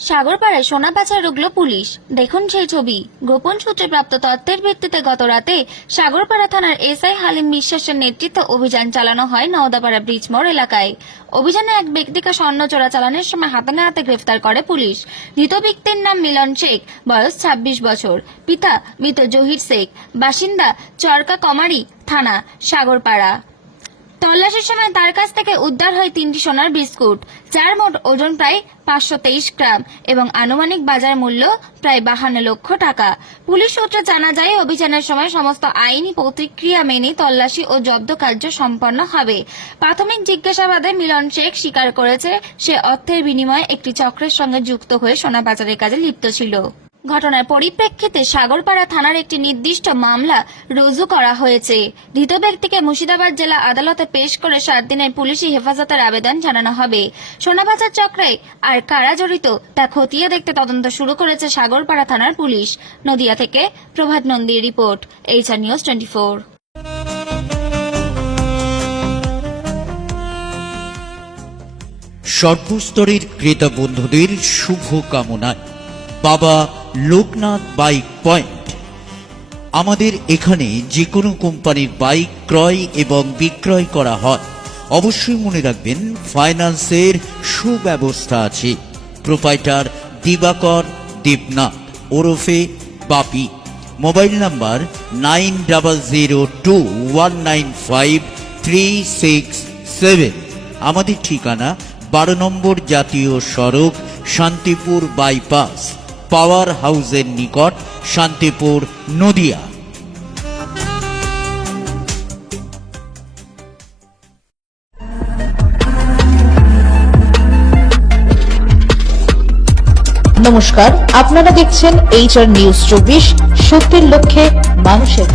সাগরপাড়ায় সোনা পাচার রুখল পুলিশ। দেখুন সেই ছবি। গোপন সূত্রে প্রাপ্ত তথ্যের ভিত্তিতে গত রাতে সাগরপাড়া থানার এসআই হালিম বিশ্বাসের নেতৃত্বে অভিযান চালানো হয় নওদাপাড়া ব্রিজ মোড় এলাকায়। অভিযানে এক ব্যক্তিকে স্বর্ণ চোরাচালানের সময় হাতে নাতে গ্রেফতার করে পুলিশ। ধৃত ব্যক্তির নাম মিলন শেখ, বয়স 26 বছর, পিতা মৃত জহির শেখ, বাসিন্দা চরকা কমারি থানা সাগরপাড়া। তল্লাশির সময় তার কাছ থেকে উদ্ধার হয় 3টি সোনার বিস্কুট, যার মোট ওজন প্রায় 523 গ্রাম এবং আনুমানিক বাজার মূল্য প্রায় 52 লক্ষ টাকা। পুলিশ সূত্রে জানা যায়, অভিযানের সময় সমস্ত আইনি প্রতিক্রিয়া মেনে তল্লাশি ও জব্দ কার্য সম্পন্ন হবে। প্রাথমিক জিজ্ঞাসাবাদে মিলন শেখ স্বীকার করেছে সে অর্থের বিনিময়ে একটি চক্রের সঙ্গে যুক্ত হয়ে সোনা পাচারের কাজে লিপ্ত ছিল। ঘটনার পরিপ্রেক্ষিতে সাগরপাড়া থানার একটি নির্দিষ্ট মামলা রুজু করা হয়েছে। ধৃত ব্যক্তিকে মুর্শিদাবাদ জেলা আদালতে পেশ করে 7 দিনের পুলিশি হেফাজতের আবেদন জানানো হবে। সোনা পাচার চক্রে আর কারা জড়িত তা খতিয়ে দেখতে তদন্ত শুরু করেছে সাগরপাড়া থানার পুলিশ। নদিয়া থেকে প্রভাত নন্দীর রিপোর্ট, HR News 24। সর্বস্তরের ক্রেতা বন্ধুদের শুভ কামনায় বাবা লোকনাথ বাইক পয়েন্ট। আমাদের এখানে যে কোনো কোম্পানির বাইক ক্রয় এবং বিক্রয় করা হয়। অবশ্যই মনে রাখবেন, ফাইন্যান্সের সুব্যবস্থা আছে। প্রোপাইটার দিবাকর দেবনাথ ওরফে বাপি। Mobile number 9002195367। আমাদের ঠিকানা 12 নম্বর জাতীয় সড়ক, শান্তিপুর বাইপাস, পাওয়ার হাউসের নিকট, শান্তিপুর, নদিয়া। নমস্কার, আপনারা দেখছেন HR News 24, সত্যের লক্ষ্যে মানুষের